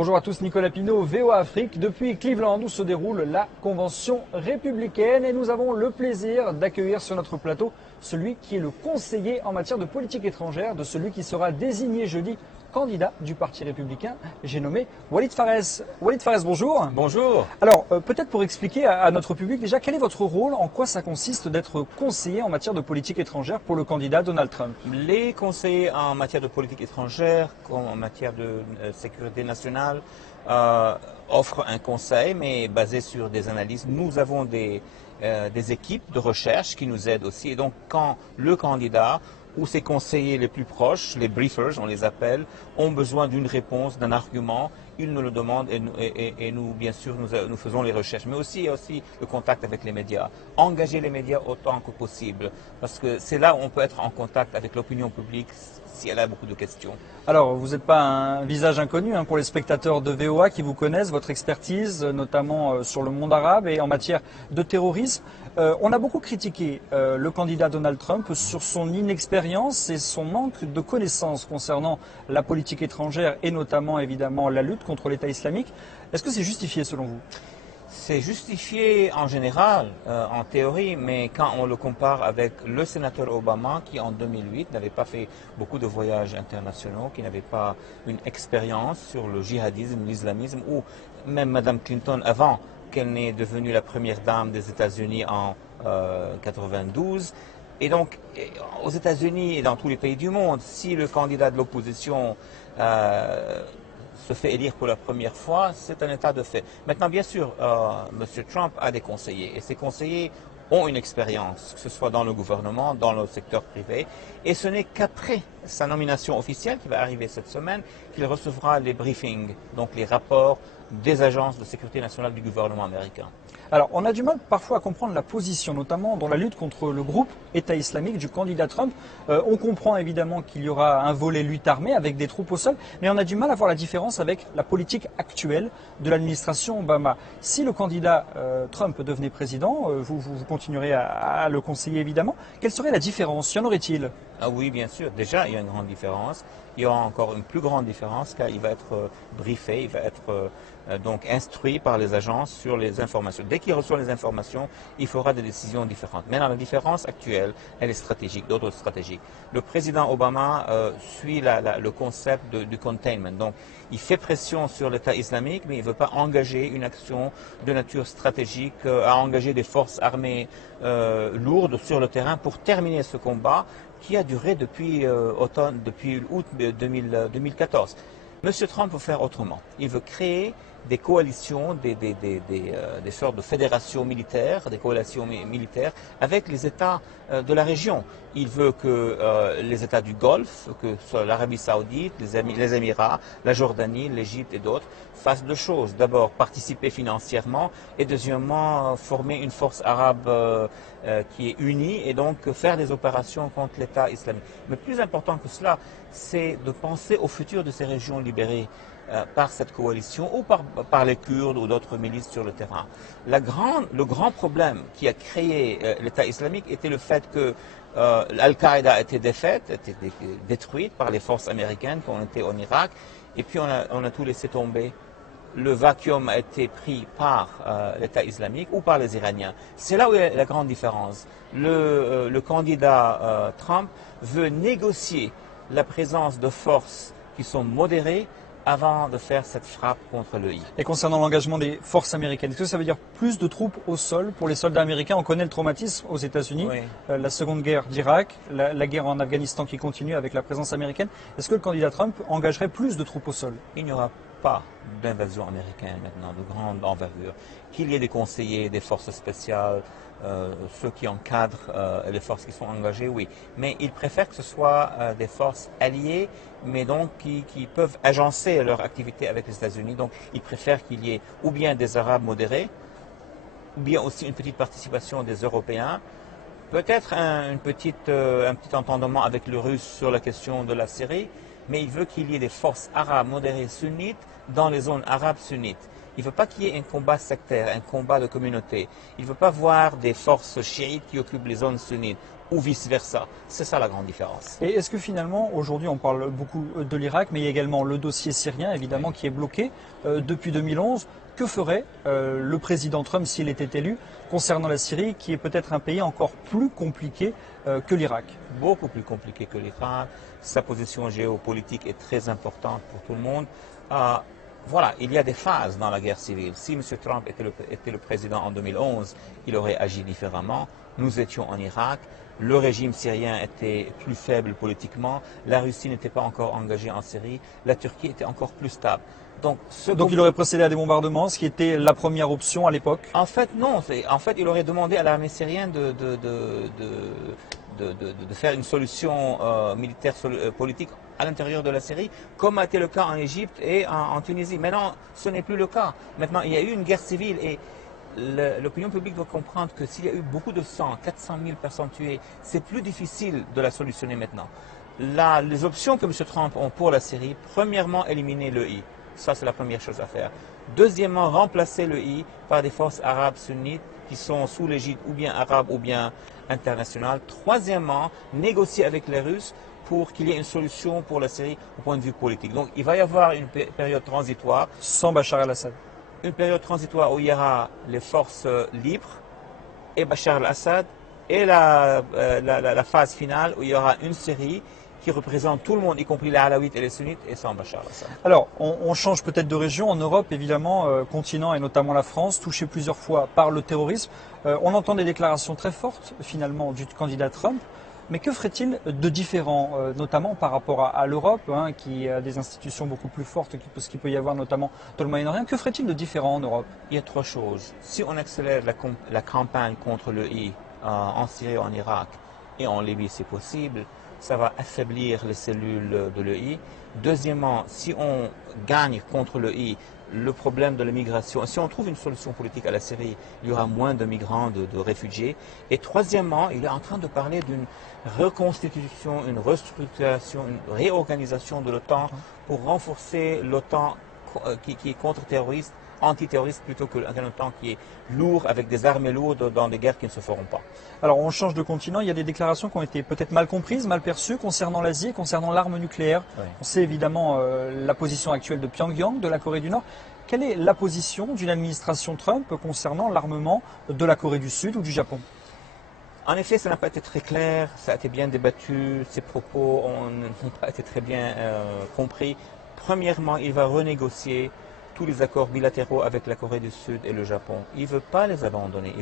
Bonjour à tous, Nicolas Pinault, VOA Afrique. Depuis Cleveland où se déroule la convention républicaine et nous avons le plaisir d'accueillir sur notre plateau celui qui est le conseiller en matière de politique étrangère de celui qui sera désigné jeudi candidat du Parti républicain. J'ai nommé Walid Pharez. Walid Pharez, bonjour. Bonjour. Alors, peut-être pour expliquer à notre public déjà, quel est votre rôle, en quoi ça consiste d'être conseiller en matière de politique étrangère pour le candidat Donald Trump? Les conseillers en matière de politique étrangère, comme en matière de sécurité nationale, offrent un conseil, mais basé sur des analyses. Nous avons des équipes de recherche qui nous aident aussi. Et donc, quand le candidat ou ses conseillers les plus proches, les briefers, on les appelle, ont besoin d'une réponse, d'un argument, ils nous le demandent et nous, bien sûr, nous faisons les recherches. Mais aussi, il y a aussi le contact avec les médias. Engager les médias autant que possible, parce que c'est là où on peut être en contact avec l'opinion publique si elle a beaucoup de questions. Alors, vous n'êtes pas un visage inconnu pour les spectateurs de VOA qui vous connaissent, votre expertise, notamment sur le monde arabe et en matière de terrorisme. On a beaucoup critiqué le candidat Donald Trump sur son inexpérience et son manque de connaissances concernant la politique étrangère et notamment évidemment la lutte contre l'État islamique. Est-ce que c'est justifié selon vous ? C'est justifié en général, en théorie, mais quand on le compare avec le sénateur Obama, qui en 2008 n'avait pas fait beaucoup de voyages internationaux, qui n'avait pas une expérience sur le djihadisme, l'islamisme, ou même Mme Clinton avant qu'elle n'ait devenue la première dame des États-Unis en 92. Et donc, aux États-Unis et dans tous les pays du monde, si le candidat de l'opposition se fait élire pour la première fois, c'est un état de fait. Maintenant, bien sûr, M. Trump a des conseillers, et ces conseillers ont une expérience, que ce soit dans le gouvernement, dans le secteur privé, et ce n'est qu'après sa nomination officielle, qui va arriver cette semaine, qu'il recevra les briefings, donc les rapports des agences de sécurité nationale du gouvernement américain. Alors, on a du mal parfois à comprendre la position, notamment dans la lutte contre le groupe État islamique du candidat Trump. On comprend évidemment qu'il y aura un volet lutte armée avec des troupes au sol, mais on a du mal à voir la différence avec la politique actuelle de l'administration Obama. Si le candidat Trump devenait président, vous continuerez à le conseiller évidemment. Quelle serait la différence? Y en aurait-il? Ah oui, bien sûr. Déjà, il y a une grande différence. Il y aura encore une plus grande différence car il va être briefé, il va être donc instruit par les agences sur les informations. Dès qu'il reçoit les informations, il fera des décisions différentes. Maintenant, la différence actuelle, elle est stratégique, d'autres stratégiques. Le président Obama suit le concept du containment. Donc, il fait pression sur l'État islamique, mais il ne veut pas engager une action de nature stratégique, à engager des forces armées lourdes sur le terrain pour terminer ce combat qui a duré depuis août 2014. Monsieur Trump veut faire autrement. Il veut créer des coalitions, des sortes de fédérations militaires, des coalitions militaires avec les États de la région. Il veut que les États du Golfe, que ce soit l'Arabie Saoudite, les Émirats, la Jordanie, l'Égypte et d'autres, fassent deux choses. D'abord, participer financièrement et deuxièmement, former une force arabe qui est unie et donc faire des opérations contre l'État islamique. Mais plus important que cela, c'est de penser au futur de ces régions libérées par cette coalition ou par les Kurdes ou d'autres milices sur le terrain. Le grand problème qui a créé l'État islamique était le fait que Al-Qaïda a été détruite par les forces américaines quand on était en Irak, et puis on a tout laissé tomber. Le vacuum a été pris par l'État islamique ou par les Iraniens. C'est là où il y a la grande différence. Le candidat Trump veut négocier la présence de forces qui sont modérées avant de faire cette frappe contre le I. Et concernant l'engagement des forces américaines, est-ce que ça veut dire plus de troupes au sol pour les soldats américains? On connaît le traumatisme aux États-Unis, oui. La seconde guerre d'Irak, la guerre en Afghanistan qui continue avec la présence américaine. Est-ce que le candidat Trump engagerait plus de troupes au sol? Il n'y aura pas d'invasion américaine maintenant, de grande envergure. Qu'il y ait des conseillers, des forces spéciales, ceux qui encadrent les forces qui sont engagées, oui. Mais ils préfèrent que ce soit des forces alliées, mais donc qui peuvent agencer leur activité avec les États-Unis. Donc ils préfèrent qu'il y ait ou bien des Arabes modérés, ou bien aussi une petite participation des Européens, peut-être un petit entendement avec le Russe sur la question de la Syrie, mais il veut qu'il y ait des forces arabes modérées sunnites dans les zones arabes sunnites. Il ne veut pas qu'il y ait un combat sectaire, un combat de communauté. Il ne veut pas voir des forces chiites qui occupent les zones sunnites ou vice-versa. C'est ça la grande différence. Et est-ce que finalement, aujourd'hui, on parle beaucoup de l'Irak, mais il y a également le dossier syrien, évidemment, qui est bloqué depuis 2011. Que ferait le président Trump s'il était élu concernant la Syrie, qui est peut-être un pays encore plus compliqué que l'Irak? Beaucoup plus compliqué que l'Irak. Sa position géopolitique est très importante pour tout le monde. Voilà, il y a des phases dans la guerre civile. Si M. Trump était le président en 2011, il aurait agi différemment. Nous étions en Irak. Le régime syrien était plus faible politiquement. La Russie n'était pas encore engagée en Syrie. La Turquie était encore plus stable. Donc il aurait procédé à des bombardements, ce qui était la première option à l'époque? En fait, non. En fait, il aurait demandé à l'armée syrienne de faire une solution militaire politique à l'intérieur de la Syrie, comme a été le cas en Égypte et en Tunisie. Maintenant, ce n'est plus le cas. Maintenant, il y a eu une guerre civile et l'opinion publique doit comprendre que s'il y a eu beaucoup de sang, 400 000 personnes tuées, c'est plus difficile de la solutionner maintenant. Les options que M. Trump a pour la Syrie, premièrement, éliminer l'EI. Ça, c'est la première chose à faire. Deuxièmement, remplacer l'EI par des forces arabes sunnites qui sont sous l'égide ou bien arabe ou bien internationale. Troisièmement, négocier avec les Russes pour qu'il y ait une solution pour la Syrie au point de vue politique. Donc, il va y avoir une période transitoire. Sans Bachar el-Assad. Une période transitoire où il y aura les forces libres et Bachar el-Assad et la phase finale où il y aura une Syrie qui représente tout le monde, y compris les Alaouites et les Sunnites, et sans Bachar el-Assad. Alors, on change peut-être de région. En Europe, évidemment, continent et notamment la France, touché plusieurs fois par le terrorisme. On entend des déclarations très fortes, finalement, du candidat Trump. Mais que ferait-il de différent, notamment par rapport à l'Europe, qui a des institutions beaucoup plus fortes que ce qu'il peut y avoir notamment dans le Moyen-Orient? Que ferait-il de différent en Europe? Il y a trois choses. Si on accélère la campagne contre l'EI en Syrie, en Irak et en Libye, c'est possible, ça va affaiblir les cellules de l'EI. Deuxièmement, si on gagne contre l'EI, le problème de l'immigration, si on trouve une solution politique à la Syrie, il y aura moins de migrants, de réfugiés. Et troisièmement, il est en train de parler d'une reconstitution, une restructuration, une réorganisation de l'OTAN pour renforcer l'OTAN qui est contre-terroriste, antiterroriste plutôt qu'un OTAN qui est lourd avec des armées lourdes dans des guerres qui ne se feront pas. Alors on change de continent, il y a des déclarations qui ont été peut-être mal comprises, mal perçues concernant l'Asie et concernant l'arme nucléaire. Oui. On sait évidemment la position actuelle de Pyongyang, de la Corée du Nord. Quelle est la position d'une administration Trump concernant l'armement de la Corée du Sud ou du Japon? En effet, ça n'a pas été très clair, ça a été bien débattu, ses propos n'ont pas été très bien compris. Premièrement, il va renégocier tous les accords bilatéraux avec la Corée du Sud et le Japon. Il ne veut pas les abandonner.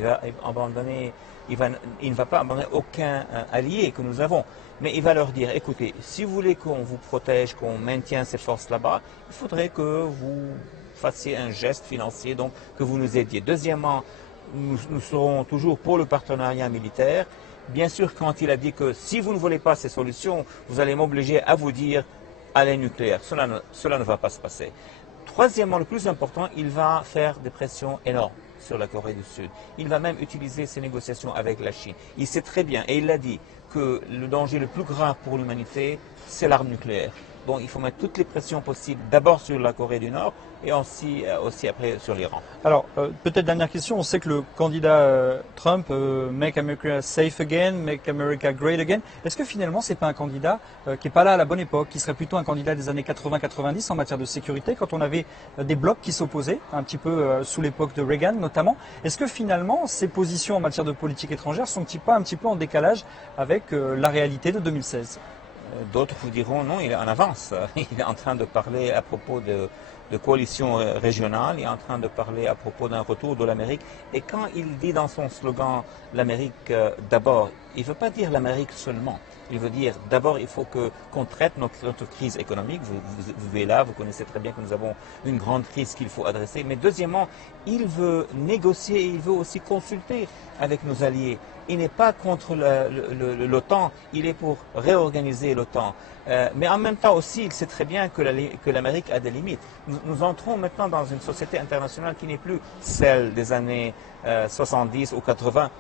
Il ne va pas abandonner aucun allié que nous avons. Mais il va leur dire, écoutez, si vous voulez qu'on vous protège, qu'on maintienne ces forces là-bas, il faudrait que vous fassiez un geste financier, donc que vous nous aidiez. Deuxièmement, nous serons toujours pour le partenariat militaire. Bien sûr, quand il a dit que si vous ne voulez pas ces solutions, vous allez m'obliger à vous dire allez nucléaire. Cela ne va pas se passer. Troisièmement, le plus important, il va faire des pressions énormes sur la Corée du Sud. Il va même utiliser ces négociations avec la Chine. Il sait très bien, et il l'a dit, que le danger le plus grave pour l'humanité, c'est l'arme nucléaire. Donc il faut mettre toutes les pressions possibles, d'abord sur la Corée du Nord et aussi après sur l'Iran. Alors, peut-être dernière question, on sait que le candidat Trump, Make America Safe Again, Make America Great Again, est-ce que finalement c'est pas un candidat qui n'est pas là à la bonne époque, qui serait plutôt un candidat des années 80-90 en matière de sécurité, quand on avait des blocs qui s'opposaient, un petit peu sous l'époque de Reagan notamment? Est-ce que finalement ses positions en matière de politique étrangère sont-ils pas un petit peu en décalage avec la réalité de 2016? D'autres vous diront non, il est en avance. Il est en train de parler à propos de coalition régionale, il est en train de parler à propos d'un retour de l'Amérique. Et quand il dit dans son slogan l'Amérique d'abord, il ne veut pas dire l'Amérique seulement. Il veut dire d'abord il faut qu'on traite notre crise économique. Vous êtes là, vous connaissez très bien que nous avons une grande crise qu'il faut adresser. Mais deuxièmement, il veut négocier, il veut aussi consulter avec nos alliés. Il n'est pas contre l'OTAN, il est pour réorganiser l'OTAN. Mais en même temps aussi, il sait très bien que l'Amérique a des limites. Nous entrons maintenant dans une société internationale qui n'est plus celle des années 70 ou 80.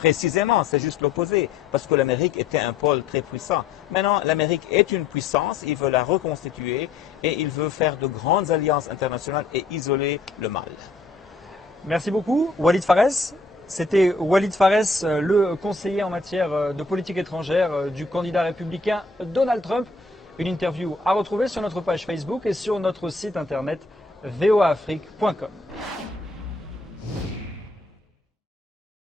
Précisément, c'est juste l'opposé, parce que l'Amérique était un pôle très puissant. Maintenant, l'Amérique est une puissance, il veut la reconstituer et il veut faire de grandes alliances internationales et isoler le mal. Merci beaucoup, Walid Pharres. C'était Walid Pharres, le conseiller en matière de politique étrangère du candidat républicain Donald Trump. Une interview à retrouver sur notre page Facebook et sur notre site internet voaafrique.com.